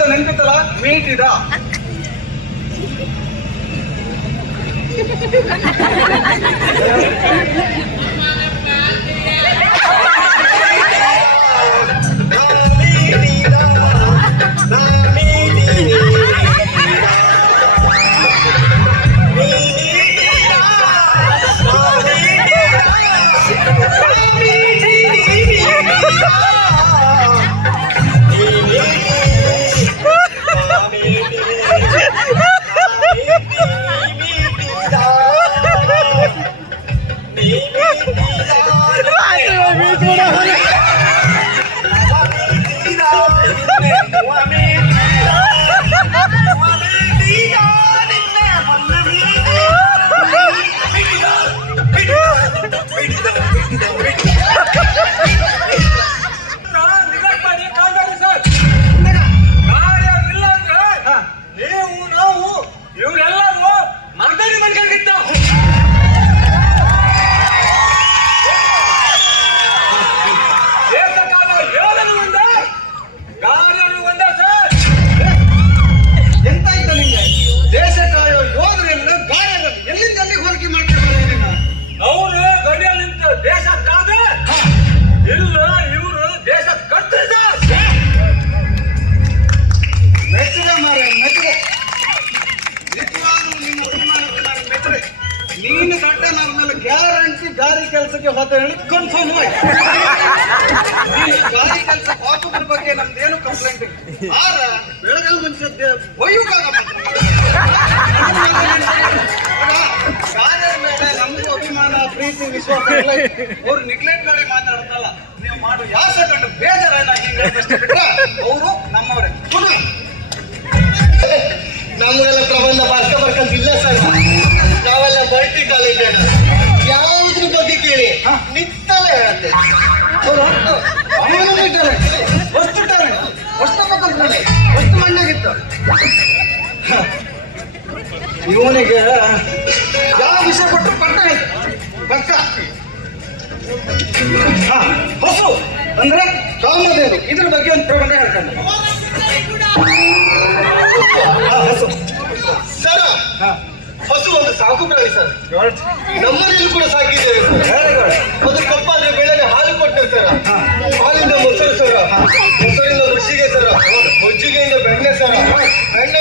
ಅಂತ ನೆನಪಿತ್ತಲ್ಲ, ಮೀಟಿದ. ನೀನು ದೊಡ್ಡ ನನ್ನ ಮೇಲೆ ಗ್ಯಾರಂಟಿ ಗಾರಿ ಕೆಲಸಕ್ಕೆ ಹೋದ ಹೇಳಿ ಕನ್ಫರ್ಮ್ ಆಯ್ತು. ಗಾರಿ ಕೆಲಸ ಹಾಕೋದ್ರ ಬಗ್ಗೆ ನಮ್ದೇನು ಕಂಪ್ಲೇಂಟ್ ಇಲ್ಲ. ಆದ್ರೆ ಬೆಳಗಾವಿ ಮನುಷ್ಯ ಒಯ್ಯುವಾಗ ಕಾರ್ಯದ ಮೇಲೆ ನಮಗೂ ಅಭಿಮಾನ, ಪ್ರೀತಿ, ವಿಶ್ವಾಸ ಎಲ್ಲ ಅವ್ರು ನಿಗ್ಲೆಕ್ಟ್ ಮಾಡಿ ಮಾತಾಡ್ತಲ್ಲ. ನೀವು ಮಾಡೋ ಯಾಸ ಕಂಡು ಬೇಜಾರಲ್ಲ ಹಿಂಗೆ ಬಿಟ್ರೆ ಅವರು ನಮ್ಮವರೇ. ನಮಗೆಲ್ಲ ಪ್ರಬಂಧ ಬರ್ಕಂತಿಲ್ಲ ಸರ್. ನಾವೆಲ್ಲ ಮಲ್ಟಿ ಕಾಲೇಜ್ ಯಾವ್ದ್ರ ಬಗ್ಗೆ ಕೇಳಿ ನಿತ್ತಲೇ ಹೇಳತ್ತೆ. ವಸ್ತು ಟ್ಯಾಲೆಂಟ್, ವಸ್ತು ಮಕ್ಕಳು, ವಸ್ತು ಮಣ್ಣಾಗಿತ್ತು. ಇವನಿಗೆ ಯಾವ ವಿಷಯ ಕೊಟ್ಟು ಪಟ್ಟ ಪಕ್ಕ ಹೊಸು ಅಂದ್ರೆ ಕಾಮಧೇನು, ಇದ್ರ ಬಗ್ಗೆ ಒಂದು ಪ್ರಬಂಧ ಹೇಳ್ತಾನೆ. ಹಸು ಸರ, ಹಸು ಒಂದು ಸಾಕು ಪ್ರಾಣಿ ಸರ್. ನಮ್ಮನೇಲಿ ಕೂಡ ಸಾಕಿದ್ದೇವೆ ಸರ್. ಅದು ಕಪ್ಪಾದ್ರೆ ಬೆಳಗ್ಗೆ ಹಾಲು ಕೊಟ್ಟೆ ಸರ್. ಹಾಲಿಂದ ಮೊಸರು ಸರ್, ಮೊಸರಿಂದ ರುಚಿಗೆ ಸರ್, ಮಜ್ಜಿಗೆಯಿಂದ ಬೆಣ್ಣೆ ಸರ್, ಬೆಣ್ಣೆ